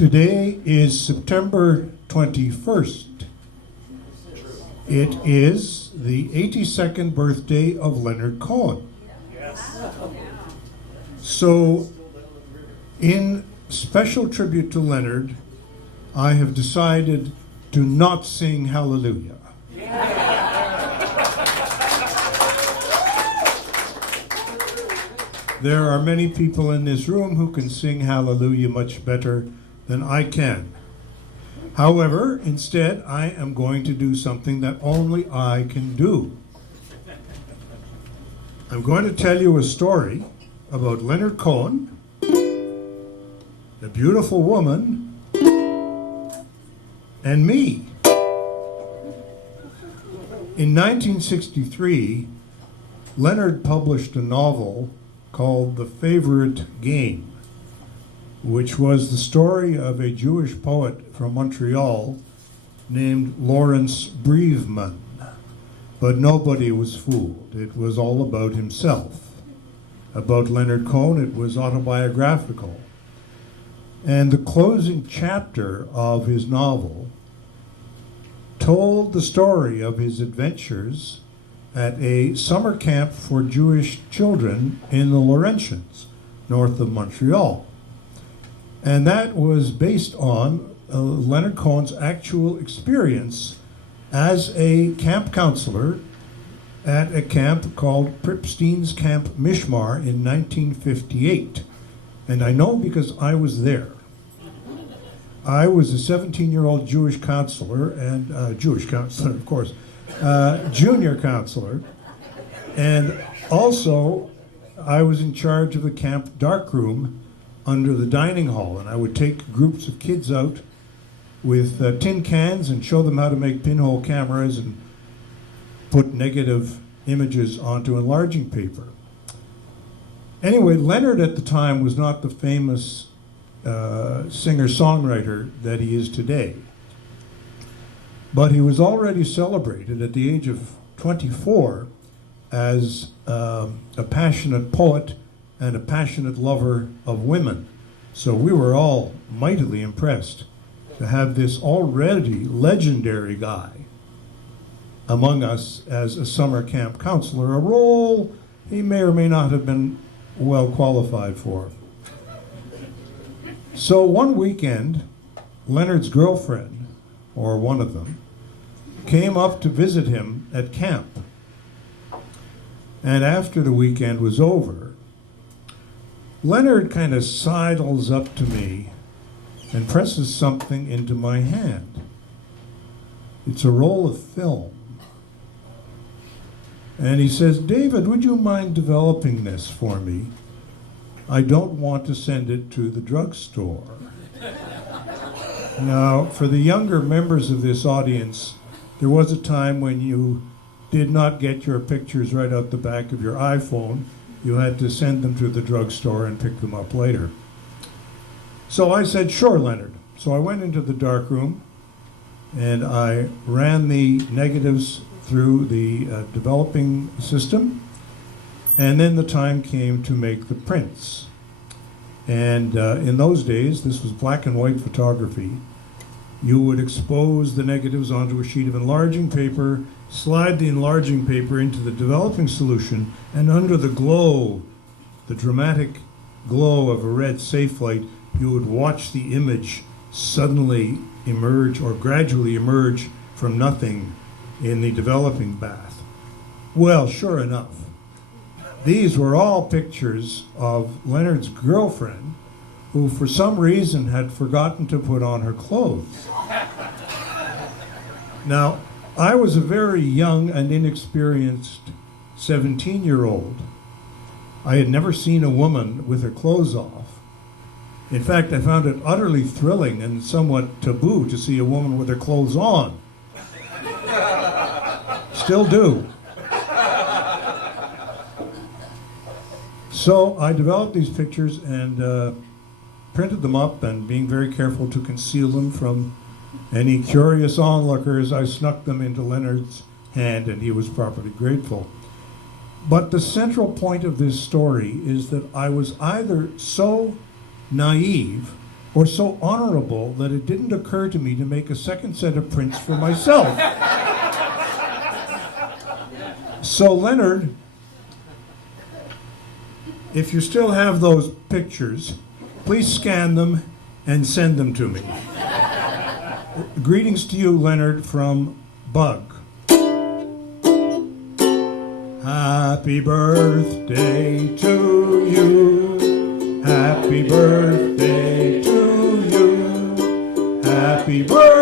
Today is September 21st. It is the 82nd birthday of Leonard Cohen. So, in special tribute to Leonard, I have decided to not sing Hallelujah. There are many people in this room who can sing Hallelujah much better than I can. However, instead, I am going to do something that only I can do. I'm going to tell you a story about Leonard Cohen, a beautiful woman, and me. In 1963, Leonard published a novel called The Favorite Game, which was the story of a Jewish poet from Montreal named Lawrence Breveman. But nobody was fooled. It was all about himself. About Leonard Cohen, it was autobiographical. And the closing chapter of his novel told the story of his adventures at a summer camp for Jewish children in the Laurentians, north of Montreal. And that was based on Leonard Cohen's actual experience as a camp counselor at a camp called Pripstein's Camp Mishmar in 1958. And I know because I was there. I was a 17-year-old Jewish counselor, and Jewish counselor, of course, junior counselor, and also I was in charge of the camp darkroom under the dining hall, and I would take groups of kids out with tin cans and show them how to make pinhole cameras and put negative images onto enlarging paper. Anyway, Leonard at the time was not the famous singer-songwriter that he is today. But he was already celebrated at the age of 24 as a passionate poet and a passionate lover of women. So we were all mightily impressed to have this already legendary guy among us as a summer camp counselor, a role he may or may not have been well qualified for. So one weekend, Leonard's girlfriend, or one of them, came up to visit him at camp. And after the weekend was over, Leonard kind of sidles up to me and presses something into my hand. It's a roll of film. And he says, "David, would you mind developing this for me? I don't want to send it to the drugstore." Now, for the younger members of this audience, there was a time when you did not get your pictures right out the back of your iPhone. You had to send them to the drugstore and pick them up later. So I said, "Sure, Leonard." So I went into the darkroom and I ran the negatives through the developing system, and then the time came to make the prints. And in those days, this was black and white photography. You would expose the negatives onto a sheet of enlarging paper, slide the enlarging paper into the developing solution, and under the glow, the dramatic glow of a red safe light, you would watch the image suddenly emerge or gradually emerge from nothing in the developing bath. Well, sure enough, these were all pictures of Leonard's girlfriend, who for some reason had forgotten to put on her clothes. Now, I was a very young and inexperienced 17-year-old. I had never seen a woman with her clothes off. In fact, I found it utterly thrilling and somewhat taboo to see a woman with her clothes on. Still do. So I developed these pictures and printed them up, and being very careful to conceal them from any curious onlookers, I snuck them into Leonard's hand, and he was properly grateful. But the central point of this story is that I was either so naive or so honorable that it didn't occur to me to make a second set of prints for myself. So Leonard, if you still have those pictures, please scan them and send them to me. Greetings to you, Leonard, from Bug. Happy birthday to you. Happy birthday to you. Happy birthday.